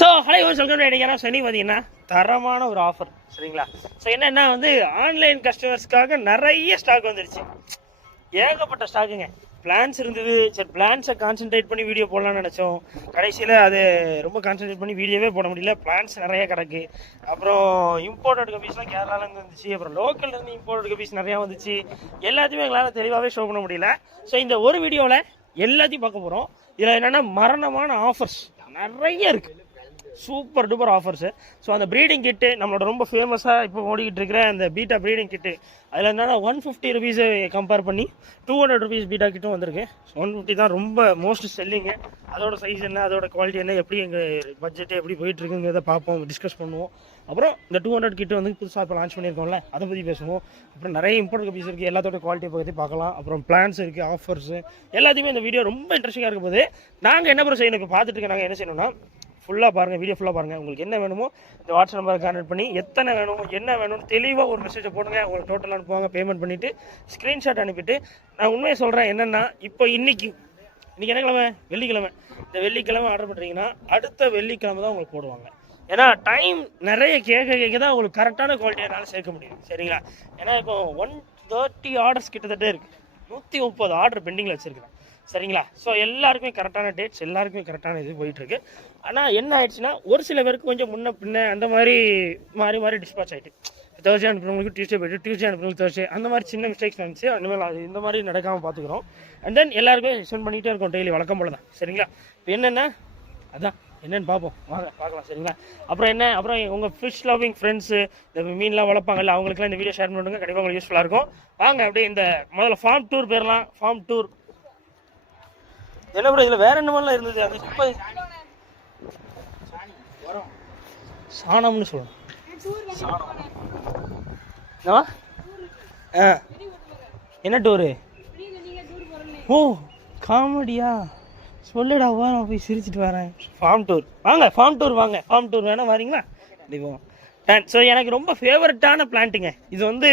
So hello welcome நினைக்கிறேன். சனி பார்த்தீங்கன்னா தரமான ஒரு ஆஃபர் சரிங்களா. ஸோ என்னென்னா வந்து ஆன்லைன் கஸ்டமர்ஸ்க்காக நிறைய ஸ்டாக் வந்துருச்சு, ஏகப்பட்ட ஸ்டாக்குங்க. பிளான்ஸ் இருந்தது, சரி பிளான்ஸை கான்சென்ட்ரேட் பண்ணி வீடியோ போடலான்னு நினச்சோம். கடைசியில் அது ரொம்ப கான்சென்ட்ரேட் பண்ணி வீடியோவே போட முடியல, பிளான்ஸ் நிறைய கிடக்கு. அப்புறம் இம்போர்ட்டட் கபீஸ்லாம் கேரளாலேருந்து வந்துச்சு, அப்புறம் லோக்கல்லேருந்து இம்போர்ட்டட் கபீஸ் நிறையா வந்துச்சு. எல்லாத்தையுமே எங்களால் தெளிவாகவே ஷோ பண்ண முடியல. ஸோ இந்த ஒரு வீடியோவில் எல்லாத்தையும் பார்க்க போகிறோம். இதில் என்னென்னா மரணமான ஆஃபர்ஸ் நிறைய இருக்குது, சூப்பர் டூப்பர் ஆஃபர்ஸு. ஸோ அந்த ப்ரீடிங் கிட்டு நம்மளோட ரொம்ப ஃபேமஸாக இப்போ ஓடிக்கிட்டு இருக்கிற அந்த பீட்டா ப்ரீடிங் கிட்டு, அதில் என்னென்னா 150 ருபீஸு கம்பேர் பண்ணி 200 ருபீஸ் பீட்டா கிட்டும் வந்திருக்கு. 150 தான் ரொம்ப மோஸ்ட் செல்லிங்கு. அதோட சைஸ் என்ன, அதோட குவாலிட்டி என்ன, எப்படி எங்கள் பட்ஜெட்டு எப்படி போயிட்டுருக்குங்கிறத பார்ப்போம், டிஸ்கஸ் பண்ணுவோம். அப்புறம் இந்த 200 கிட்டு வந்து புதுசாக இப்போ லான்ச் பண்ணியிருக்கோம்ல, அதை பற்றி பேசுவோம். அப்புறம் நிறைய இம்போர்ட் பீஸ் இருக்குது, எல்லாத்தோட குவாலிட்டியை பற்றி பார்க்கலாம். அப்புறம் பிளான்ஸ் இருக்குது, ஆஃபர்ஸு எல்லாத்தையுமே இந்த வீடியோ ரொம்ப இன்ட்ரெஸ்டிங்காக இருக்கும் போது நாங்கள் என்ன செய்யணும், இப்போ பார்த்துட்டு இருக்க நாங்கள் என்ன செய்யணும்னா ஃபுல்லாக பாருங்கள், வீடியோ ஃபுல்லாக பாருங்கள். உங்களுக்கு என்ன வேணுமோ இந்த வாட்ஸ்அப் நம்பரை கான்டெக்ட் பண்ணி எத்தனை வேணும் என்ன வேணும்னு தெளிவாக ஒரு மெசேஜை போடுங்க. உங்களுக்கு டோட்டல் அனுப்புவாங்க, பேமெண்ட் பண்ணிவிட்டு ஸ்க்ரீன்ஷாட் அனுப்பிட்டு. நான் உண்மையை சொல்கிறேன் என்னென்னா, இப்போ இன்றைக்கி என்ன கிழமை, வெள்ளிக்கிழமை. இந்த வெள்ளிக்கிழமை ஆர்டர் பண்ணுறீங்கன்னா அடுத்த வெள்ளிக்கிழமை தான் உங்களுக்கு போடுவாங்க. ஏன்னா டைம் நிறைய கேட்க தான் உங்களுக்கு கரெக்டான குவாலிட்டியானால சேர்க்க முடியும் சரிங்களா. ஏன்னா இப்போ 130 ஆர்டர்ஸ் கிட்டத்தட்ட இருக்குது, 130 ஆர்டர் பெண்டிங்கில் வச்சுருக்கிறேன் சரிங்களா. ஸோ எல்லாருக்குமே கரெக்டான டேட்ஸ், எல்லாருக்குமே கரெக்டான இது போயிட்டுருக்கு. ஆனால் என்ன ஆயிடுச்சுன்னா, ஒரு சில பேருக்கு கொஞ்சம் முன்ன பின்ன அந்த மாதிரி மாறி டிஸ்பாச் ஆகிட்டு, தேர்ஸ்டே அனுப்புறவங்களுக்கு டியூஸ்டே போய்ட்டு, டியூஸ்டே அனுப்புறவங்களுக்கு தேர்ஸ்டே, அந்த மாதிரி சின்ன மிஸ்டேக்ஸ் வந்துச்சு. இனிமேல் அது இந்த மாதிரி நடக்காமல் பார்த்துக்குறோம். அண்ட் தென் எல்லாருக்குமே சென்ட் பண்ணிகிட்டே இருக்கோம் டெய்லி, வழக்கம் போல தான் சரிங்களா. இப்போ என்னென்னா அதான் என்னென்னு பார்ப்போம், வாங்க பார்க்கலாம் சரிங்களா. அப்புறம் உங்கள் ஃபிஷ் லவ்விங் ஃப்ரெண்ட்ஸு, இந்த மீன்லாம் வளர்ப்பாங்கல்ல, அவங்களுக்குலாம் இந்த வீடியோ ஷேர் பண்ணுங்க, கண்டிப்பாக உங்களுக்கு யூஸ்ஃபுல்லாக இருக்கும். வாங்க அப்படியே இந்த முதல்ல ஃபார்ம் டூர் போயிடலாம். ஃபார்ம் டூர் என்ன ப்ரோ, இதில் வேற என்ன மாதிரிலாம் இருந்தது, அது இப்போ சாணம்னு சொல்லணும். என்ன டூரு? ஓ காமெடியா, சொல்லுடா வா, நான் போய் சிரிச்சிட்டு வரேன். ஃபார்ம் டூர் வாங்க, ஃபார்ம் டூர் வாங்க, ஃபார்ம் டூர் வேணா வரீங்களா? கண்டிப்பாக. ஸோ எனக்கு ரொம்ப ஃபேவரட்டான பிளான்ட்டுங்க இது, வந்து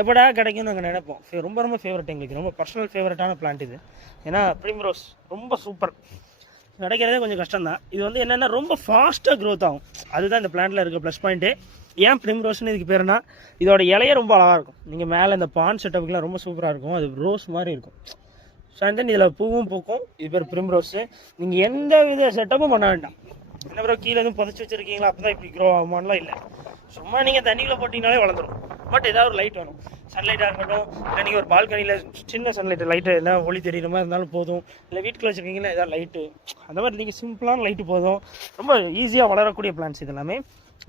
எப்படா கிடைக்கும்னு நாங்கள் நினைப்போம். ரொம்ப ரொம்ப ஃபேவரட், எங்களுக்கு ரொம்ப பர்சனல் ஃபேவரட்டான பிளான்ட் இது. ஏன்னா ப்ரிம்ரோஸ் ரொம்ப சூப்பர், கிடைக்கிறதே கொஞ்சம் கஷ்டம்தான். இது வந்து என்னென்னா ரொம்ப ஃபாஸ்ட்டாக க்ரோத் ஆகும், அதுதான் இந்த பிளான்ட்டில் இருக்க ப்ளஸ் பாயிண்ட்டு. ஏன் ப்ரிம்ரோஸ்னு இதுக்கு பேருனா, இதோட இலையே ரொம்ப அழகாக இருக்கும். நீங்கள் மேலே இந்த பான் செட்டப்புக்கெலாம் ரொம்ப சூப்பராக இருக்கும், அது ரோஸ் மாதிரி இருக்கும். ஸோ அண்ட் தென் இதில் பூவும் பூக்கும். இது பேர் ப்ரிம்ரோஸு. நீங்கள் எந்த வித செட்டப்பும் பண்ண வேண்டாம். என்ன பிறகு கீழே எதுவும் புதைச்சி வச்சுருக்கீங்களா, அப்போ தான் இப்படி க்ரோ ஆகுமானலாம் இல்லை. சும்மா நீங்கள் தண்ணியில் போட்டிங்கனாலே வளர்ந்துடும். பட் ஏதாவது ஒரு லைட் வேணும், சன்லைட்டாக இருக்கட்டும், இல்லை நீங்கள் ஒரு பால்கனியில் சின்ன சன்லைட்டு லைட்டு எல்லாம் ஒளி தெரியுற மாதிரி இருந்தாலும் போதும். இல்லை வீட்டுக்குள்ள வச்சுருக்கீங்களா ஏதாவது லைட்டு, அந்த மாதிரி நீங்கள் சிம்பிளான லைட்டு போதும். ரொம்ப ஈஸியாக வளரக்கூடிய பிளான்ஸ் இதெல்லாமே.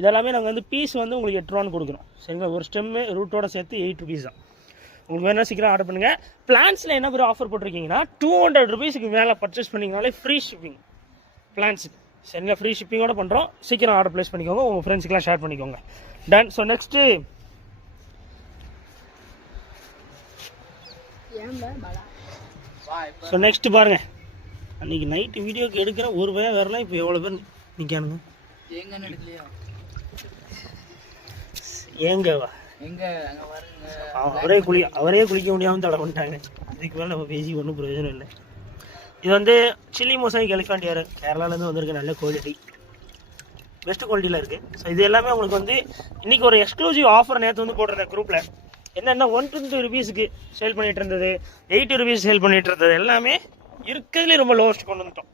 இதெல்லாமே நாங்கள் வந்து பீஸ் வந்து உங்களுக்கு 8 ரூபான்னு கொடுக்குறோம் சரிங்களா. ஒரு ஸ்டெம்மு ரூட்டோட சேர்த்து 8 ருபீஸ் தான். உங்களுக்கு வேணால் சீக்கிரம் ஆர்டர் பண்ணுங்கள். பிளான்ஸில் என்ன ஒரு ஆஃபர் போட்டிருக்கீங்கன்னா 200 ருபீஸுக்கு மேலே பர்ச்சேஸ் பண்ணிங்கனாலே ஃப்ரீ ஷிப்பிங் பிளான்ஸுக்கு சரிங்களா. ஃப்ரீ ஷிப்பிங்கோட பண்ணுறோம். சீக்கிரம் ஆர்டர் ப்ளேஸ் பண்ணிக்கோங்க, உங்கள் ஃப்ரெண்ட்ஸுக்கெலாம் ஷேர் பண்ணிக்கோங்க. டன். ஸோ நெக்ஸ்ட்டு பாருங்கள், அன்றைக்கி நைட்டு வீடியோக்கு எடுக்கிற ஒரு பையன் வரலாம். இப்போ எவ்வளோ பேர் நிற்கானுங்க, ஏங்கவா அவரே குளிக்க முடியாமல் தடை பண்ணிட்டாங்க. இதுக்கு மேலே நம்ம பேசி ஒன்றும் பிரயோஜனம் இல்லை. இது வந்து சில்லி மொசைக் எலிஃபண்ட் இயர், கேரளாலேருந்து வந்திருக்கு. நல்ல குவாலிட்டி, பெஸ்ட் குவாலிட்டியில் இருக்குது. ஸோ இது எல்லாமே உங்களுக்கு வந்து இன்றைக்கி ஒரு எக்ஸ்க்ளூசிவ் ஆஃபர் நேற்று வந்து போட்டிருந்தேன் குரூப்பில். என்னென்னா 120 ருபீஸுக்கு சேல் பண்ணிகிட்டு இருந்தது, 80 ருபீஸ் சேல் பண்ணிகிட்டு இருந்தது எல்லாமே இருக்கிறதுலே ரொம்ப லோவஸ்ட் கொண்டு வந்துட்டோம்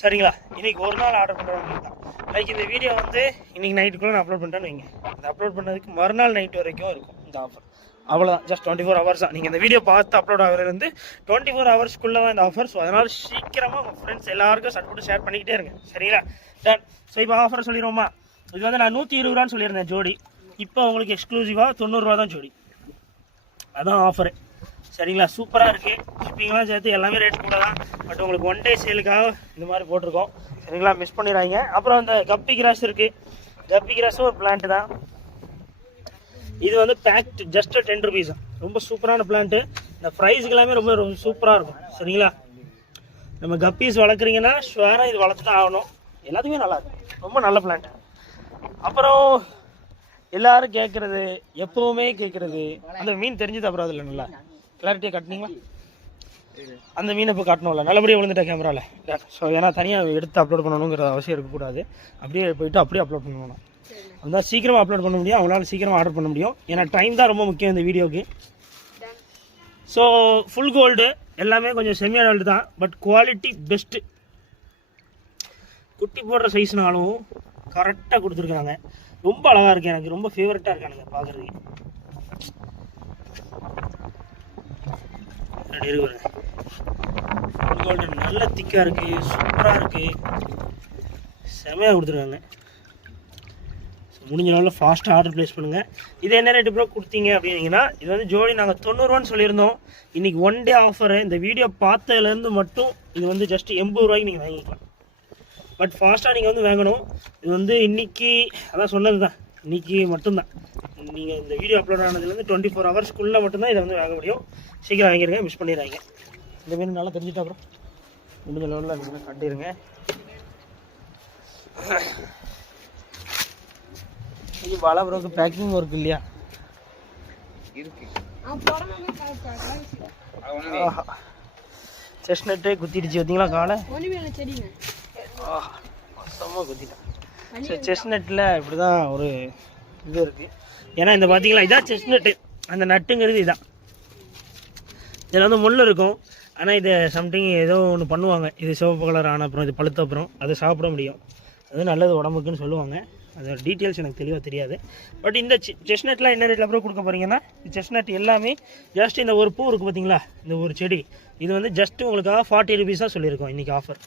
சரிங்களா. இன்றைக்கி ஒரு நாள் ஆர்டர் பண்ணுறவங்களுக்கு தான். லைக் இந்த வீடியோ வந்து இன்றைக்கி நைட்டுக்குள்ளே நான் அப்லோட் பண்ணிட்டேன்னு வைங்க, அந்த அப்லோட் பண்ணதுக்கு மறுநாள் நைட்டு வரைக்கும் இருக்கும் இந்த ஆஃபர். அவ்வளோதான், ஜஸ்ட் 24 ஹவர்ஸ் தான். நீங்கள் இந்த வீடியோ பார்த்து அப்லோட் ஆகிறது வந்து 24 ஹவர்ஸ்க்குள்ளே தான் இந்த ஆஃபர். ஸோ அதனால் சீக்கிரமாக உங்கள் ஃப்ரெண்ட்ஸ் எல்லாருக்கும் சப்போர்ட் ஷேர் பண்ணிக்கிட்டே இருங்க சரிங்களா. டன். ஸோ இப்போ ஆஃபர் சொல்லிடுவோமா. இது வந்து நான் 120 ரூபான்னு சொல்லியிருந்தேன் ஜோடி, இப்போ உங்களுக்கு எக்ஸ்க்ளூசிவாக 90 ரூபா தான் ஜோடி. அதான் ஆஃபரு சரிங்களா. சூப்பராக இருக்குது, ஷிப்பிங்லாம் சேர்த்து எல்லாமே ரேட் கூட தான். பட் உங்களுக்கு 1 டே சேலுக்காக இந்த மாதிரி போட்டிருக்கோம் சரிங்களா, மிஸ் பண்ணிடுறாங்க. அப்புறம் இந்த கப்பி கிராஸ் இருக்குது, கப்பி கிராஸும் ஒரு பிளான்ட்டு தான். இது வந்து பேக்ட் ஜஸ்ட் 10 ருபீஸ் தான். ரொம்ப சூப்பரான பிளான்ட்டு. இந்த ப்ரைஸுக்கு எல்லாமே ரொம்ப ரொம்ப சூப்பராக இருக்கும் சரிங்களா. நம்ம கப்பீஸ் வளர்க்குறீங்கன்னா ஷுவராக இது வளர்த்து தான் ஆகணும். எல்லாத்துக்குமே நல்லாயிருக்கும், ரொம்ப நல்ல பிளான்ட். அப்புறம் எல்லாரும் கேட்குறது, எப்போவுமே கேட்குறது, அந்த மீன் தெரிஞ்சது. அப்புறம் அதில் நல்லா கிளாரிட்டியாக கட்டினீங்களா. அந்த மீனை இப்போ காட்டணும்ல, நல்லபடியாக விழுந்துட்டேன் கேமராவில். ஸோ ஏன்னா தனியாக எடுத்து அப்லோட் பண்ணணுங்கிற அவசியம் இருக்கக்கூடாது. அப்படியே போயிட்டு அப்படியே அப்லோட் பண்ணணும். அதுதான் சீக்கிரமாக அப்லோட் பண்ண முடியும், அவங்களால சீக்கிரமாக ஆர்டர் பண்ண முடியும். ஏன்னா டைம் தான் ரொம்ப முக்கியம் இந்த வீடியோக்கு. ஸோ ஃபுல் கோல்டு எல்லாமே கொஞ்சம் செமி அடல்ட் தான், பட் குவாலிட்டி பெஸ்ட்டு. குட்டி போடுற சைஸ்னாலும் கரெக்டாக கொடுத்துருக்காங்க. ரொம்ப அழகாக இருக்குது, எனக்கு ரொம்ப ஃபேவரட்டாக இருக்கானுங்க பார்க்குறதுக்கு. அப்படி இருக்கு ஃபுல் கோல்டு, நல்ல திக்காக இருக்குது, சூப்பராக இருக்குது, செமையாக கொடுத்துருக்காங்க. முடிஞ்ச அளவில் ஃபாஸ்ட்டாக ஆர்டர் ப்ளேஸ் பண்ணுங்கள். இது என்ன ரேட்டு ப்ரோ கொடுத்தீங்க அப்படின்னீங்கன்னா, இது வந்து ஜோடி நாங்கள் 90 ரூபான்னு சொல்லியிருந்தோம். இன்றைக்கி ஒன் டே ஆஃபரு. இந்த வீடியோ பார்த்ததுலேருந்து மட்டும் இது வந்து ஜஸ்ட் 80 ரூபாய்க்கு நீங்கள் வாங்கிக்கலாம். பட் ஃபாஸ்ட்டாக நீங்கள் வந்து வாங்கணும். இது வந்து இன்றைக்கி அதான் சொன்னது தான், இன்றைக்கி மட்டும்தான். நீங்கள் இந்த வீடியோ அப்லோட் ஆனதுலேருந்து 24 ஹவர்ஸ்க்குள்ளே மட்டும்தான் இதை வந்து வாங்க முடியும். சீக்கிரம் வாங்கிடுங்க, மிஸ் பண்ணிடுறாங்க. இந்த மீன் நல்லா தெரிஞ்சுட்டா அப்புறம் முடிஞ்ச லெவலில் மீனை கட்டிடுங்க. இது பாலாபுரம்க்கு பேக்கிங் ஒர்க் இல்லையா? செஸ்னட்டு குத்திடுச்சு பார்த்தீங்களா காலை? மொத்தமாக குத்திட்டேன். ஸோ செஸ்னட்டில் இப்படி தான் ஒரு இது இருக்குது. ஏன்னா இந்த பார்த்தீங்களா, இதான் செஸ்னட்டு. அந்த நட்டுங்கிறது இதான். இதில் வந்து முள் இருக்கும். ஆனால் இதை சம்திங் ஏதோ ஒன்று பண்ணுவாங்க. இது சிவப்பு கலர் ஆன அப்புறம் இது பழுத்த அப்புறம் அதை சாப்பிட முடியும். அது நல்லது உடம்புக்குன்னு சொல்லுவாங்க. அதோட டீட்டெயில்ஸ் எனக்கு தெளிவாக தெரியாது. பட் இந்த செஸ்னட்லாம் என்ன ரேட்டில் அப்புறம் கொடுக்க போகிறீங்கன்னா, செஸ்னட் எல்லாமே ஜஸ்ட் இந்த ஒரு பூ இருக்குது பார்த்தீங்களா, இந்த ஒரு செடி, இது வந்து ஜஸ்ட் உங்களுக்காக 40 ருபீஸ் தான் சொல்லியிருக்கோம் இன்றைக்கி ஆஃபர்.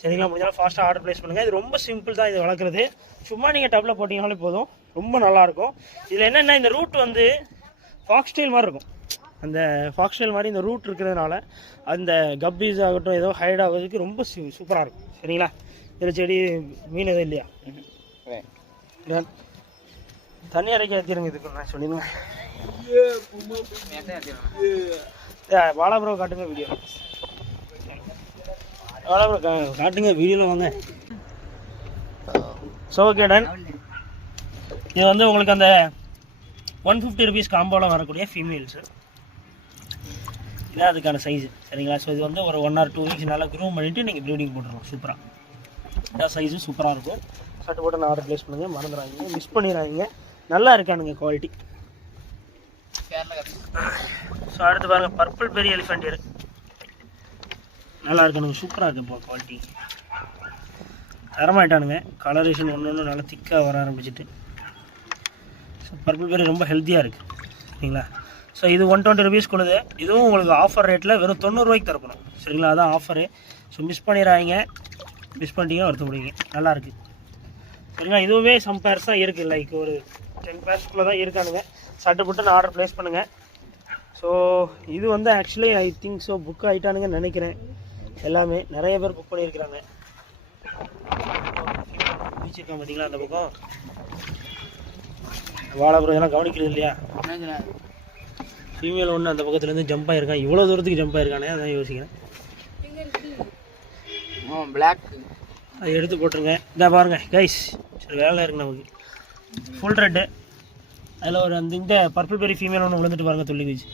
சரிங்களா? முடிஞ்சாலும் ஃபாஸ்ட்டாக ஆர்டர் ப்ளேஸ் பண்ணுங்கள். இது ரொம்ப சிம்பிள் தான் இது வளர்க்குறது. சும்மா நீங்கள் டப்பில் போட்டிங்கனாலே போதும், ரொம்ப நல்லாயிருக்கும். இதில் என்னென்னா, இந்த ரூட் வந்து ஃபாக்ஸ்டைல் மாதிரி இருக்கும். அந்த ஃபாக்ஸ்டைல் மாதிரி இந்த ரூட் இருக்கிறதுனால அந்த கப்பீஸ் ஆகட்டும் ஏதோ ஹைட் ஆகிறதுக்கு ரொம்ப சூப்பராக இருக்கும். சரிங்களா? இதில் செடி மீன் எதுவும் இல்லையா? தண்ணி அரைக்க ஏற்றிடுங்க. இதுக்கு நான் சொல்லிடுவேன். பாலாபுரம் காட்டுங்க வீடியோ. பாலாபுரம் காட்டுங்க வீடியோவில் வாங்க. So okay done. இது வந்து உங்களுக்கு அந்த 150 ருபீஸ் காம்போவில் வரக்கூடிய ஃபீமேல்ஸு. இதான் அதுக்கான சைஸு. சரிங்களா? ஸோ இது வந்து ஒரு 1 or 2 வீக்ஸ் நல்லா க்ரூம் பண்ணிவிட்டு நீங்கள் ப்ரீடிங் போட்டுருவோம். சூப்பராக இதான் சைஸு சூப்பராக இருக்கும். சட்டு போட்டு நான் ஆர்டர் ப்ளேஸ் பண்ணுங்கள், மறந்துடாதீங்க, மிஸ் பண்ணிடாதீங்க. நல்லா இருக்கானுங்க குவாலிட்டி. ஸோ அடுத்து பாருங்கள், பர்பிள் பெரிய எலிஃபெண்ட் இயர் நல்லா இருக்கானுங்க, சூப்பராக இருக்கு. இப்போ குவாலிட்டி தரமாயிட்டானுங்க. கலரேஷன் ஒன்று ஒன்று நல்லா திக்காக வர ஆரம்பிச்சிட்டு. ஸோ பர்பிள் பெரிய ரொம்ப ஹெல்த்தியாக இருக்குது. சரிங்களா? ஸோ இது 120 ருபீஸ் கொடுது. இதுவும் உங்களுக்கு ஆஃபர் ரேட்டில் வெறும் 90 ரூபாய்க்கு தரப்பணும். சரிங்களா? அதான் ஆஃபரு. ஸோ மிஸ் பண்ணிடுறாங்க. மிஸ் பண்ணிட்டீங்க வருத்த முடியுங்க. நல்லாயிருக்கு. சரிங்களா? இதுவுமே சம் பேர்ஸ் தான் இருக்குது. லைக் ஒரு 10 பேர்ஸ்க்குள்ளே தான் இருக்கானுங்க. சட்டு போட்டு நான் ஆர்டர் ப்ளேஸ் பண்ணுங்கள். ஸோ இது வந்து actually I think so book ஆகிட்டானுங்கன்னு நினைக்கிறேன். எல்லாமே நிறைய பேர் புக் பண்ணியிருக்கிறாங்க. பீச்சிருக்கான் பார்த்தீங்களா அந்த பக்கம் வாழைப்புறம் இதெல்லாம் கவனிக்கிறது இல்லையா? ஃபீமேல் ஒன்று அந்த பக்கத்துலேருந்து ஜம்ப் ஆகிருக்கான். இவ்வளோ தூரத்துக்கு ஜம்ப் ஆகிருக்கானே, அதான் யோசிக்கிறேன். பிளாக் அது எடுத்து போட்டுருங்க. இதை பாருங்கள் கைஸ், சரி வேலை இருக்குது நமக்கு. ஃபுல் ரெட்டு அதில் ஒரு அந்த இந்த பர்பிள் பெரி ஃபீமேல் ஒன்று விழுந்துட்டு பாருங்கள், துள்ளி வச்சு.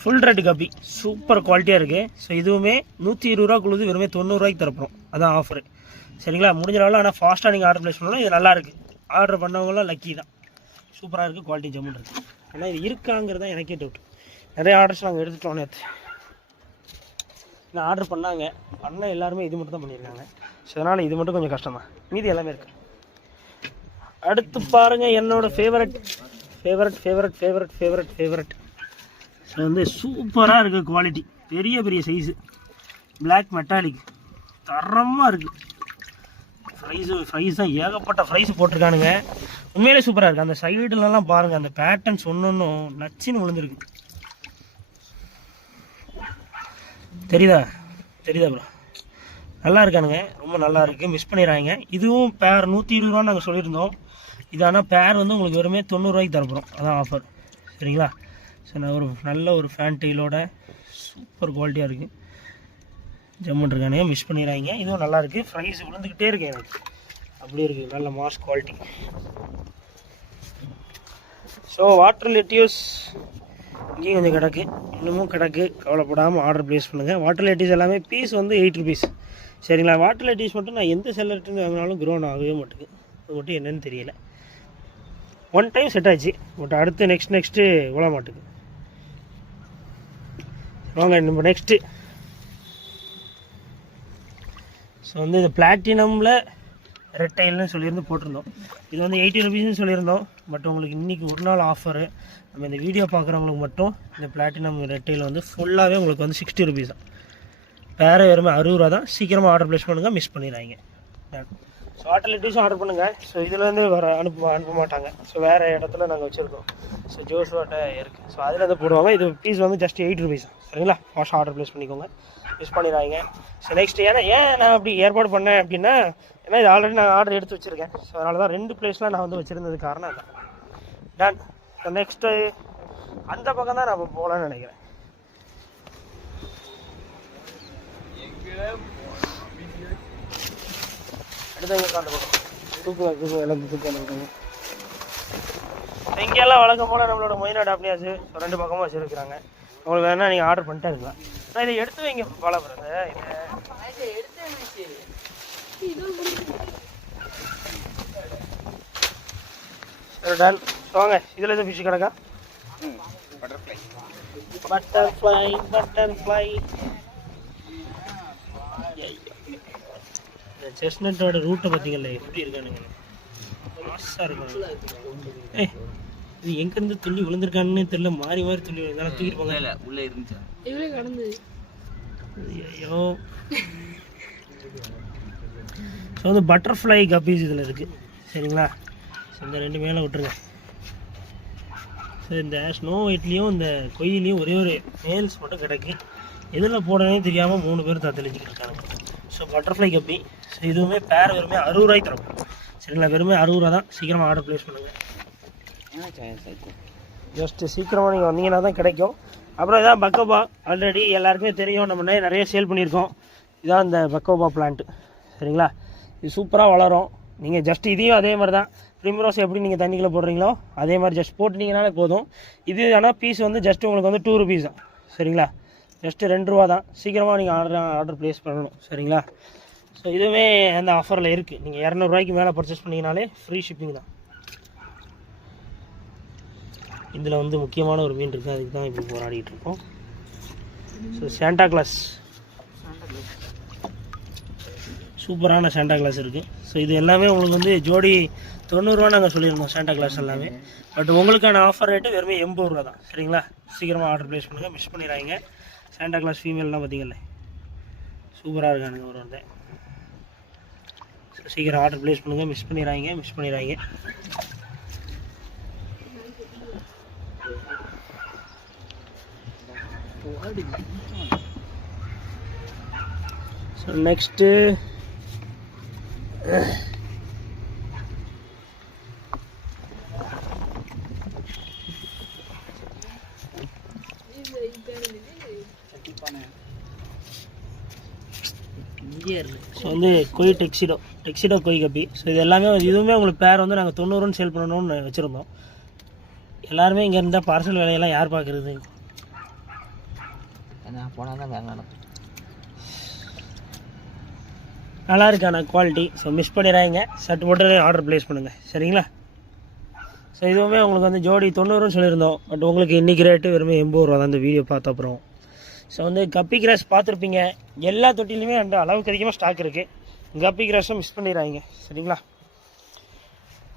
ஃபுல் ரெட்டு கப்பி சூப்பர் குவாலிட்டியாக இருக்குது. ஸோ இதுவுமே 120 ரூபா கொடுத்து வெறுமே 90 ரூபாய்க்கு தரப்போம். அதான் ஆஃபரு. சரிங்களா? முடிஞ்ச நாள் ஆனால் ஃபாஸ்ட்டாக நீங்கள் ஆர்டர் ப்ளேஸ் பண்ணலாம். இது நல்லாயிருக்கு. ஆர்டர் பண்ணவங்களாம் லக்கி தான். சூப்பராக இருக்குது, குவாலிட்டி ஜம்முன்னு இருக்குது. ஆனால் இது இருக்காங்கிறது தான் எனக்கே டவுட். நிறைய ஆர்டர்ஸ் நாங்கள் எடுத்துட்டோம் நேற்று. நான் ஆர்டர் பண்ண எல்லாருமே இது மட்டும் தான் பண்ணியிருக்காங்க. ஸோ அதனால் இது மட்டும் கொஞ்சம் கஷ்டம் தான், மீதி எல்லாமே இருக்குது. அடுத்து பாருங்கள் என்னோடய ஃபேவரட் ஸோ வந்து சூப்பராக இருக்குது குவாலிட்டி. பெரிய பெரிய சைஸு பிளாக் மெட்டாலிக் தரமாக இருக்குது. ஃப்ரைஸ் தான் ஏகப்பட்ட ஃப்ரைஸ் போட்டிருக்கானுங்க. உண்மையிலே சூப்பராக இருக்குது. அந்த சைடுலலாம் பாருங்கள், அந்த பேட்டர்ன்ஸ் ஒன்றும் நச்சுன்னு விழுந்துருக்கு. தெரியுதா ப்ரோ? நல்லா இருக்கானுங்க, ரொம்ப நல்லா இருக்குது. மிஸ் பண்ணிடுறாங்க. இதுவும் பேர் 120 ரூபான்னு நாங்கள் சொல்லியிருந்தோம். இது ஆனால் பேர் வந்து உங்களுக்கு வெறுமே 90 ரூபாய்க்கு தரப்போகிறோம். அதான் ஆஃபர். சரிங்களா? ஸோ நான் ஒரு நல்ல ஒரு ஃபேன் டெயிலோட சூப்பர் குவாலிட்டியாக இருக்குது. ஜம்முன் இருக்கானுங்க, மிஸ் பண்ணிடுறாங்க. இதுவும் நல்லா இருக்குது. ப்ரைஸ் விழுந்துக்கிட்டே இருக்கு எனக்கு, அப்படி இருக்குது. நல்ல mass quality. So water lettuce இங்கேயும் கொஞ்சம் கிடக்கு, இன்னமும் கிடக்கு. கவலைப்படாமல் ஆர்டர் ப்ளேஸ் பண்ணுங்கள். வாட்டர் லைட்டிஸ் எல்லாமே பீஸ் வந்து 8 ருபீஸ். சரிங்களா? வாட்டர் லைட்டிஸ் மட்டும் நான் எந்த செல்லர்ட்டு வாங்கினாலும் க்ரோன் ஆகவே மாட்டேங்குது. அது மட்டும் என்னென்னு தெரியல. ஒன் டைம் செட் ஆச்சு, பட் அடுத்து நெக்ஸ்ட்டு விழ மாட்டேங்குது. வாங்க நம்ம நெக்ஸ்ட்டு. ஸோ வந்து இது பிளாட்டினமில் ரெட்டைல்னு சொல்லியிருந்து போட்டிருந்தோம். இது வந்து 80 ருபீஸ்னு சொல்லியிருந்தோம். பட் உங்களுக்கு இன்றைக்கி ஒரு நாள் ஆஃபரு. நம்ம இந்த வீடியோ பார்க்குறவங்களுக்கு மட்டும் இந்த பிளாட்டினம் ரெட்டைல் வந்து ஃபுல்லாகவே உங்களுக்கு வந்து 60 ருபீஸ் தான். வேறு வெறுமே 60 ரூபா தான். சீக்கிரமாக ஆர்டர் ப்ளேஸ் பண்ணுங்கள், மிஸ் பண்ணிடுறாங்க. ஸோ வாட்டர் லைட்டிஸும் ஆர்டர் பண்ணுங்கள். ஸோ இதுலேருந்து அனுப்ப மாட்டாங்க. ஸோ வேறு இடத்துல நாங்கள் வச்சுருக்கோம். ஸோ ஜோஸ்வாட்ட இருக்குது. ஸோ அதில் வந்து போடுவாங்க. இது பீஸ் வந்து ஜஸ்ட் 8 ருபீஸ். சரிங்களா? ஃபாஸ்ட் ஆர்டர் ப்ளேஸ் பண்ணிக்கோங்க, மிஸ் பண்ணிடுறாங்க. ஸோ நெக்ஸ்ட் ஏன் நான் அப்படி ஏற்பாடு பண்ணேன் அப்படின்னா, ஏன்னா இது ஆல்ரெடி நான் ஆர்டர் எடுத்து வச்சுருக்கேன். ஸோ அதனால தான் 2 பிளேஸ்லாம் நான் வந்து வச்சுருந்தது காரணம் அதான். டன். ஸோ நெக்ஸ்ட்டு அந்த பக்கம் தான் நம்ம போகலான்னு நினைக்கிறேன். அடுத்த அந்த பக்கம் தூக்கு எல்லாம் தூக்கு அந்த பக்கம். இங்கெல்லாம் வழக்கம் போல் நம்மளோட மொயினாடு அப்படியாச்சு. ஸோ 2 பக்கமும் வச்சுருக்குறாங்க. உங்களுக்கு வேணால் நீங்கள் ஆர்டர் பண்ணிட்டே இருக்கலாம். நான் இதை எடுத்து வைங்க ஃபாலோ பண்ணுறது. டன். வாங்க, இதில் எதுவும் ஃபிஷ் கிடக்கா? பட்டர்ஃப்ளை இந்த செஸ்னட்டோட ரூட்டை பார்த்தீங்கல்ல எப்படி இருக்கானுங்க, மாசாக இருக்கும். இது எங்கேருந்து துள்ளி விழுந்திருக்கான்னு தெரியல, மாறி துள்ளி விழுந்தாலும் தூக்கிட்டு போங்க. இல்லை உள்ளே இருந்துச்சா இவ்வளோ கடந்து. ஐயோ. ஸோ வந்து பட்டர்ஃப்ளை கப்பீஸ் இதில் இருக்குது. சரிங்களா? ஸோ இந்த 2 மேலே விட்டுருங்க. ஸோ இந்த ஸ்னோ ஒயிட்லேயும் இந்த கொய்யிலையும் ஒரே ஒரு மேல்ஸ் மட்டும் கிடக்கு. எதில் போடனே தெரியாமல் 3 பேர் தத்தளிச்சுக்கிட்டு இருக்காங்க. ஸோ பட்டர்ஃப்ளை கப்பி. ஸோ இதுவுமே பேர் வெறுமே 60 ரூபாய்க்கு தரும். சரிங்களா? வெறுமே 60 ரூபா தான். சீக்கிரமாக ஆர்டர் ப்ளேஸ் பண்ணுங்கள். ஜஸ்ட்டு சீக்கிரமாக நீங்கள் வந்தீங்கன்னா தான் கிடைக்கும். அப்புறம் இதான் பக்கோபா. ஆல்ரெடி எல்லாருக்குமே தெரியும், நம்ம நிறைய சேல் பண்ணியிருக்கோம். இதான் இந்த பக்கோபா பிளான்ட்டு. சரிங்களா? இது சூப்பராக வளரும். நீங்கள் ஜஸ்ட் இதையும் அதே மாதிரி தான் ப்ரிம்ரோஸ் எப்படி நீங்கள் தண்ணிக்குள்ளே போடுறீங்களோ அதே மாதிரி ஜஸ்ட் போட்டுனீங்கனாலே போதும். இது ஆனால் பீஸ் வந்து ஜஸ்ட் உங்களுக்கு வந்து 2 ருபீஸ் தான். சரிங்களா? ஜஸ்ட்டு 2 ரூபா தான். சீக்கிரமாக நீங்கள் ஆர்டர் ப்ளேஸ் பண்ணணும். சரிங்களா? ஸோ இதுவுமே அந்த ஆஃபரில் இருக்குது. நீங்கள் 200 ரூபாய்க்கு மேலே பர்ச்சேஸ் பண்ணிங்கனாலே ஃப்ரீ ஷிப்பிங் தான். இதில் வந்து முக்கியமான ஒரு மீன் இருக்குது, அதுக்கு தான் இப்போ போராடிட்டு இருக்கோம். ஸோ சாண்டா கிளாஸ், சூப்பரான சாண்டா கிளாஸ் இருக்குது. ஸோ இது எல்லாமே உங்களுக்கு வந்து ஜோடி 90 ரூபா நாங்கள் சொல்லியிருந்தோம் சாண்டா கிளாஸ் எல்லாமே. பட் உங்களுக்கான ஆஃபர் ரேட்டு வெறுமே 80 ரூபா தான். சரிங்களா? சீக்கிரமாக ஆர்டர் ப்ளேஸ் பண்ணுங்கள், மிஸ் பண்ணிடுறாங்க. சாண்டா கிளாஸ் ஃபீமேல்லாம் பார்த்தீங்கல்ல சூப்பராக இருக்கானுங்க ஒரு வந்து. ஸோ சீக்கிரம் ஆர்டர் ப்ளேஸ் பண்ணுங்கள், மிஸ் பண்ணிடுறாங்க. ஸோ நெக்ஸ்ட்டு ஸோ வந்து கொய் டெக்ஸிடோ கொய் கப்பி. ஸோ இது எல்லாமே இதுவுமே உங்களுக்கு பேர் வந்து நாங்கள் 90 சேல் பண்ணணும்னு வச்சுருந்தோம். எல்லாருமே இங்கே இருந்தால் பார்சல் வேலையெல்லாம் யார் பார்க்குறது? போனால் தான் வாங்கணும். நல்லா இருக்கான குவாலிட்டி. ஸோ மிஸ் பண்ணிடுறாங்க. சட்டு போட்டு ஆர்டர் ப்ளேஸ் பண்ணுங்கள். சரிங்களா? ஸோ இதுவுமே உங்களுக்கு வந்து ஜோடி 90 சொல்லியிருந்தோம். பட் உங்களுக்கு இன்றைக்கி ரேட்டு வெறுமே 80 ரூபா தான் இந்த வீடியோ பார்த்த அப்புறம். ஸோ வந்து கப்பி கிராஸ் பார்த்துருப்பீங்க. எல்லா தொட்டிலையுமே அந்த அளவுக்கு அதிகமாக ஸ்டாக் இருக்குது. கப்பி கிராஸும் மிஸ் பண்ணிடுறாங்க. சரிங்களா?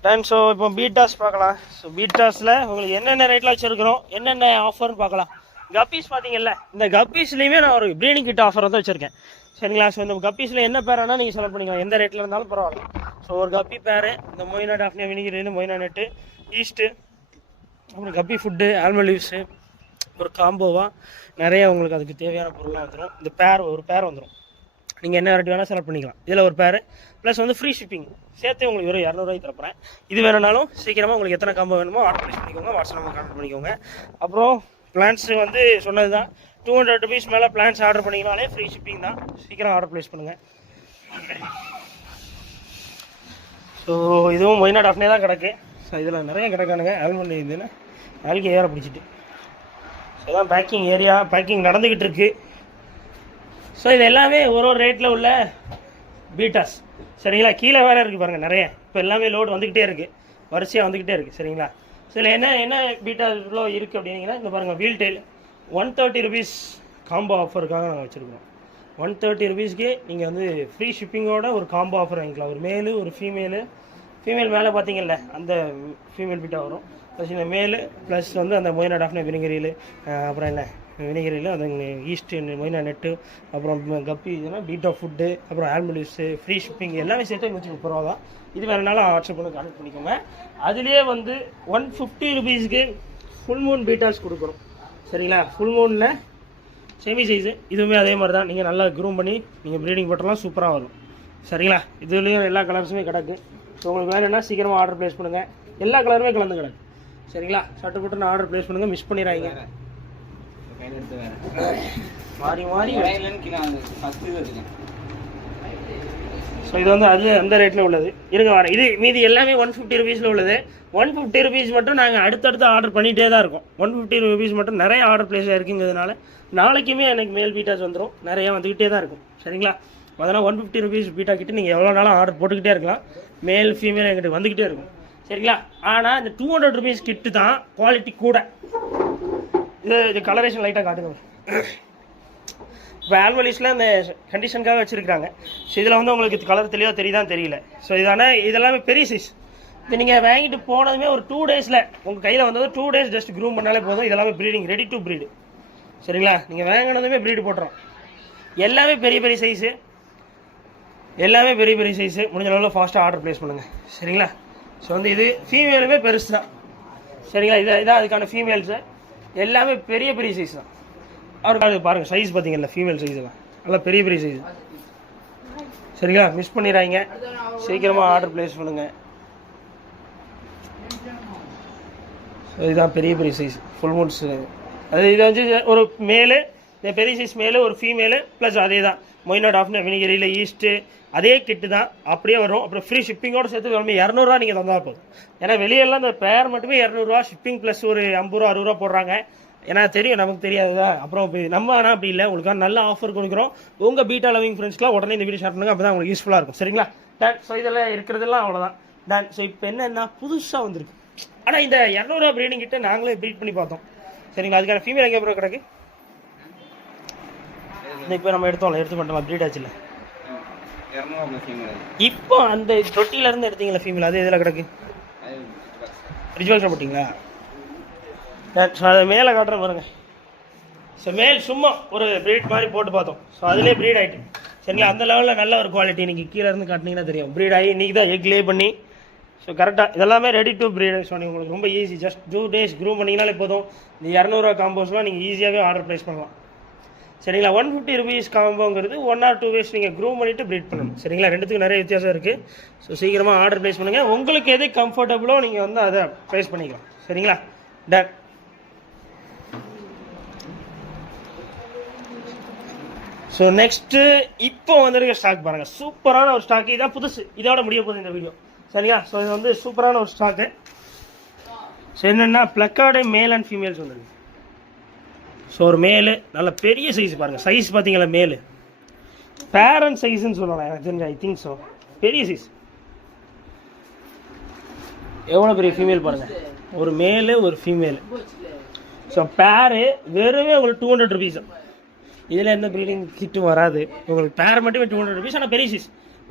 டன். ஸோ இப்போ பீட்டாஸ் பார்க்கலாம். ஸோ பீட்டாஸில் உங்களுக்கு என்னென்ன ரேட்டில் வச்சுருக்கிறோம், என்னென்ன ஆஃபர்னு பார்க்கலாம். கப்பீஸ் பார்த்தீங்கல்ல, இந்த கப்பீஸ்லேயுமே நான் ஒரு ப்ரீடிங் கிட் ஆஃபர் வந்து வச்சுருக்கேன். சரிங்களா? ஸோ இந்த கப்பீஸில் என்ன பேர் வேணால் நீங்கள் செலக்ட் பண்ணிக்கலாம், எந்த ரேட்டில் இருந்தாலும் பரவாயில்ல. ஸோ ஒரு கப்பி பேர், இந்த moina daphnia vinegar, moina net, yeast, அப்புறம் கப்பி ஃபுட்டு, ஆல்மண்ட் லீவ்ஸு, ஒரு காம்போவாக நிறைய உங்களுக்கு அதுக்கு தேவையான பொருளாக வந்துடும். இந்த ஒரு பேர் வந்துடும். நீங்கள் என்ன ரேட் வேணால் செலக்ட் பண்ணிக்கலாம். இதில் ஒரு பேர் ப்ளஸ் வந்து ஃப்ரீ ஷிப்பிங் சேர்த்து உங்களுக்கு வெறும் 200 ரூபாய்க்கு தரப்போகிறேன். இது வேணுனாலும் சீக்கிரமாக உங்களுக்கு எத்தனை காம்போ வேணுமோ ஆர்டர் ப்ளேஸ் பண்ணிக்கோங்க. வாட்ஸ்அப் நம்பர் கான்டாக்ட் பண்ணிக்கோங்க. அப்புறம் பிளான்ஸ் வந்து சொன்னது தான் 200 ருபீஸ் மேலே பிளான்ஸ் ஆர்டர் பண்ணிங்கனாலே ஃப்ரீ ஷிப்பிங் தான். சீக்கிரம் ஆர்டர் ப்ளேஸ் பண்ணுங்கள். ஸோ இதுவும் மொயினா டாஃப்னே தான் கிடக்கு. ஸோ இதில் நிறைய கிடக்கானுங்க. ஆல்மண்ட் இதுன்னு ஆல்கே ஏற பிடிச்சிட்டு. இதுதான் பேக்கிங் ஏரியா, பேக்கிங் நடந்துக்கிட்டு இருக்கு. ஸோ இது எல்லாமே ஒரு ரேட்டில் உள்ள பீட்டாஸ் சரிங்களா. கீழே வேறு இருக்குது பாருங்கள் நிறைய. இப்போ எல்லாமே லோடு வந்துக்கிட்டே இருக்குது, வரிசையாக வந்துக்கிட்டே இருக்குது சரிங்களா. ஸோ இதில் என்ன பீட்டா இவ்வளோ இருக்குது அப்படின்னீங்கன்னா இந்த பாருங்கள் வீல் டெயில் 130 rupees காம்போ ஆஃபருக்காக நாங்கள் வச்சுருக்கோம். 130 rupeesக்கு நீங்கள் வந்து ஃப்ரீ ஷிப்பிங்கோட ஒரு காம்போ ஆஃபர் வாங்கிக்கலாம். ஒரு மேலு ஒரு ஃபீமேல் மேலே பார்த்தீங்கல்ல அந்த ஃபீமேல் பீட்டா வரும். ப்ளஸ் இந்த மேலு ப்ளஸ் வந்து அந்த மொய்னா டாஃப்னா வினிகரியில், அப்புறம் என்ன வினிகரியில் அந்த ஈஸ்ட் மொய்னா நெட்டு, அப்புறம் கப்பி இதெல்லாம் பீட்டா ஃபுட்டு, அப்புறம் ஆல்மலிவ்ஸு, ஃப்ரீ ஷிப்பிங் எல்லாமே சேர்த்து 130 ரூபா தான். இது வேணுனாலும் வாட்ஸ்அப் பண்ணி கான்டெக்ட் பண்ணிக்கோங்க. அதுலேயே வந்து 150 rupeesக்கு ஃபுல் மூன் பீட்டாஸ் கொடுக்குறோம் சரிங்களா. ஃபுல் மூனில் செமி சைஸு இதுவுமே அதே மாதிரி தான். நீங்கள் நல்லா க்ரூம் பண்ணி நீங்கள் ப்ரீடிங் போட்டலாம், சூப்பராக வரும் சரிங்களா. இதுலேயும் எல்லா கலர்ஸுமே கிடக்கு. ஸோ உங்களுக்கு வேணும்னா சீக்கிரமாக ஆர்டர் ப்ளேஸ் பண்ணுங்கள். எல்லா கலருமே கலந்து கிடக்கு சரிங்களா. சட்டுப்பட்டு ஆர்டர் ப்ளேஸ் பண்ணுங்கள், மிஸ் பண்ணிடுறாங்க. மாறி ஸோ இது வந்து அது அந்த ரேட்டில் உள்ளது. இருங்க வரேன். இது மீதி எல்லாமே 150 rupeesல உள்ளது. 150 rupees மட்டும் நாங்கள் அடுத்தடுத்து ஆர்டர் பண்ணிகிட்டே தான் இருக்கோம். 150 rupees மட்டும் நிறைய ஆர்டர் ப்ளேஸ் ஆகிருக்குங்கிறதுனால நாளைக்குமே எனக்கு மேல் பீட்டாஸ் வந்துடும், நிறையா வந்துக்கிட்டே தான் இருக்கும் சரிங்களா. அதனால் 150 rupees பீட்டா கிட்ட நீங்கள் எவ்வளோ நாளும் ஆர்டர் போட்டுக்கிட்டே இருக்கலாம். மேல் ஃபீமேல் எங்கிட்ட வந்துக்கிட்டே இருக்கும் சரிங்களா. ஆனால் இந்த 200 rupees கிட்டு தான் குவாலிட்டி கூட. இது கலரேஷன் லைட்டாக காட்டுங்க. இப்போ ஆல்மலிஸில் அந்த கண்டிஷனுக்காக வச்சுருக்காங்க. ஸோ இதில் வந்து உங்களுக்கு கலர் தெளிவாக தெரியுதான் தெரியல. ஸோ இதெல்லாமே பெரிய சைஸ். இது நீங்கள் வாங்கிட்டு போனதுமே ஒரு 2 daysல உங்கள் கையில் வந்தது 2 days ஜஸ்ட் க்ரூம் பண்ணாலே போதும். இதெல்லாமே ப்ரீடிங் ரெடி டு ப்ரீடு சரிங்களா. நீங்கள் வாங்கினதுமே ப்ரீடு போட்டுறோம். எல்லாமே பெரிய சைஸு, எல்லாமே பெரிய சைஸு. முடிஞ்ச அளவில் ஃபாஸ்ட்டாக ஆர்டர் ப்ளேஸ் பண்ணுங்கள் சரிங்களா. ஸோ வந்து இது ஃபீமேலுமே பெருசு தான் சரிங்களா. இதான் அதுக்கான ஃபீமேல்ஸு எல்லாமே பெரிய சைஸ் தான். அவருக்கு அது பாருங்கள் சைஸ் பார்த்தீங்கல்ல, ஃபீமேல் சைஸ் எல்லாம் நல்லா பெரிய சைஸ் சரிங்களா. மிஸ் பண்ணிடுறாங்க, சீக்கிரமாக ஆர்டர் ப்ளேஸ் பண்ணுங்கள். ஸோ இதுதான் பெரிய சைஸ் ஃபுல் மூட்ஸ். இது வந்து ஒரு மேலு, பெரிய சைஸ் மேலு, ஒரு ஃபீமேலு ப்ளஸ் அதே தான் மொய்னா டாஃப்னா வினிகரியில் ஈஸ்ட்டு அதே கிட்டு தான் அப்படியே வரும். அப்புறம் ஃப்ரீ ஷிப்பிங்கோடு சேர்த்து ரொம்ப 200 ரூபா நீங்கள் தந்தால் போதும். ஏன்னா வெளியெல்லாம் இந்த பேர் மட்டுமே 200 ரூபா, ஷிப்பிங் ப்ளஸ் ஒரு 50 ரூபா 60 ரூபா போடுறாங்க. ஏன்னா தெரியும் நமக்கு தெரியாதுதா. அப்புறம் நம்ம ஆனால் அப்படி இல்லை, உங்களுக்கு நல்ல ஆஃபர் கொடுக்குறோம். உங்கள் பீட்டா லவிங் ஃப்ரெண்ட்ஸ்க்குலாம் உடனே இந்த வீடியோ ஷேர் பண்ணுங்கள், அப்போ தான் உங்களுக்கு யூஸ்ஃபுல்லாக இருக்கும் சரிங்களா. டன். ஸோ இதெல்லாம் இருக்கிறதெல்லாம் அவ்வளோதான் டன். ஸோ இப்போ என்னென்னா புதுசாக வந்திருக்கு. ஆனால் இந்த 200 ரூபா ப்ரீடிங் கிட்ட நாங்களே ப்ரீட் பண்ணி பார்த்தோம் சரிங்களா. அதுக்கான ஃபீமேல் எங்கே அப்புறம் கிடக்கு. இப்போ நம்ம எடுத்து பண்ணலாம் ப்ரீட் ஆச்சு இல்லை. இப்போ அந்த தொட்டியிலேருந்து எடுத்தீங்களா ஃபீமேல், அது இதில் கிடக்கு ரிஜுவல்ஸில் போட்டிங்களா. ஸோ அதை மேலே காட்டுறேன் பாருங்கள். ஸோ மேல் சும்மா ஒரு ப்ரீட் மாதிரி போட்டு பார்த்தோம். ஸோ அதிலே ப்ரீட் ஆகிட்டு சரிங்களா. அந்த லெவலில் நல்ல ஒரு குவாலிட்டி. நீங்கள் கீழே இருந்து காட்டினீங்கன்னா தெரியும். ப்ரீட் ஆகி இன்றைக்கி தான் எக் லே பண்ணி ஸோ கரெக்டாக இதெல்லாமே ரெடி டு ப்ரீட். ஸோ நீங்கள் உங்களுக்கு ரொம்ப ஈஸி, ஜஸ்ட் 2 days க்ரூம் பண்ணிங்கனாலே போதும். இந்த 200 ரூபா காம்போஸ்லாம் நீங்கள் ஈஸியாகவே ஆர்டர் ப்ளேஸ் பண்ணலாம் சரிங்களா. 150 rupees காம்போங்கிறது 1 or 2 days நீங்கள் க்ரூம் பண்ணிவிட்டு ப்ரீட் பண்ணணும் சரிங்களா. ரெண்டுத்துக்கும் நிறைய வித்தியாசம் இருக்குது. ஸோ சீக்கிரமாக ஆர்டர் ப்ளேஸ் பண்ணுங்கள். உங்களுக்கு எது கம்ஃபர்டபுளோ நீங்கள் வந்து அதை ப்ளேஸ் பண்ணிக்கலாம் சரிங்களா. டன். ஸோ நெக்ஸ்ட்டு இப்போ வந்துருக்க ஸ்டாக் பாருங்கள். சூப்பரான ஒரு ஸ்டாக்கு. இதான் புதுசு, இதோட முடிய போகுது இந்த வீடியோ சரிங்களா. ஸோ இது வந்து சூப்பரான ஒரு ஸ்டாக்கு. ஸோ என்னென்னா ப்ளக்கார்டு மேல் அண்ட் ஃபீமேல்ஸ் வந்துருக்கு. ஸோ ஒரு மேலு நல்ல பெரிய சைஸ் பாருங்கள். சைஸ் பார்த்தீங்களா, மேலு பேரண்ட் சைஸ்ன்னு சொல்லலாம் எனக்கு தெரிஞ்சு. ஐ திங்க் ஸோ பெரிய சைஸ். எவ்வளோ பெரிய ஃபீமேல் பாருங்கள். ஒரு மேலு ஒரு ஃபீமேலு. ஸோ பேரு வெறுமே உங்களுக்கு 200 rupees. இதில் எந்த ப்ரீடிங் கிட்டும் வராது. உங்களுக்கு பேர் மட்டுமே 200 rupees. ஆனால் பெரிய சைஸ்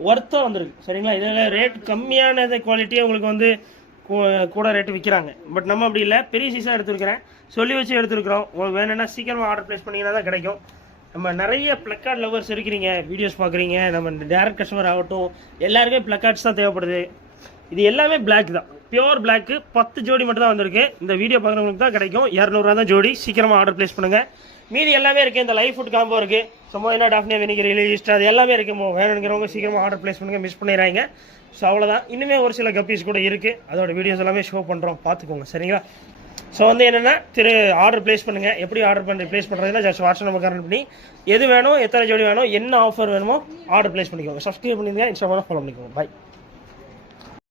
ஒர்த்தாக வந்துருக்கு சரிங்களா. இதில் ரேட் கம்மியான குவாலிட்டியை உங்களுக்கு வந்து கூட ரேட்டு விற்கிறாங்க. பட் நம்ம அப்படி இல்லை, பெரிய சைஸாக எடுத்துருக்கிறேன், சொல்லி வச்சு எடுத்துருக்குறோம். உங்களுக்கு வேணும்னா சீக்கிரமாக ஆர்டர் ப்ளேஸ் பண்ணிங்கன்னா தான் கிடைக்கும். நம்ம நிறைய ப்ளக்கார்ட் லவர்ஸ் இருக்கிறீங்க, வீடியோஸ் பார்க்குறீங்க. நம்ம டேரக்ட் கஸ்டமர் ஆகட்டும் எல்லாருமே ப்ளக்கார்ட்ஸ் தான் தேவைப்படுது. இது எல்லாமே பிளாக் தான், பியோர் பிளாக்கு. 10 ஜோடி மட்டும் தான் வந்திருக்கு. இந்த வீடியோ பார்க்குறவங்களுக்கு தான் கிடைக்கும். 200 ரூபா தான் ஜோடி. சீக்கிரமாக ஆர்டர் ப்ளேஸ் பண்ணுங்கள். மீதி எல்லாமே இருக்குது. இந்த லைஃப் ஃபுட் காம்போ இருக்குது. சும்மா என்ன டாஃப்னியா வினிகர் ஈஸ்ட் அது எல்லாமே இருக்குது. வேணுங்கிறவங்க சீக்கிரமாக ஆர்டர் ப்ளேஸ் பண்ணுங்கள், மிஸ் பண்ணிடுறாங்க. ஸோ அவ்வளோதான். இன்னுமே ஒரு சில கப்பீஸ் கூட இருக்குது, அதோட வீடியோஸ் எல்லாமே ஷோ பண்ணுறோம், பார்த்துக்கோங்க சரிங்களா. ஸோ வந்து என்னென்னா ஆர்டர் ப்ளேஸ் பண்ணுங்கள். எப்படி ஆர்டர் ப்ளேஸ் பண்ணுறதுன்னா ஜஸ்ட் வாட்ஸ்அப் நம்பர் கனெக்ட் பண்ணி எது வேணும், எத்தனை ஜோடி வேணும், என்ன ஆஃபர் வேணுமோ ஆர்டர் ப்ளேஸ் பண்ணிக்கோங்க. சப்ஸ்கிரைப் பண்ணிடுங்க, இன்ஸ்டாகிராமில் ஃபாலோ பண்ணிக்கோங்க. பாய்.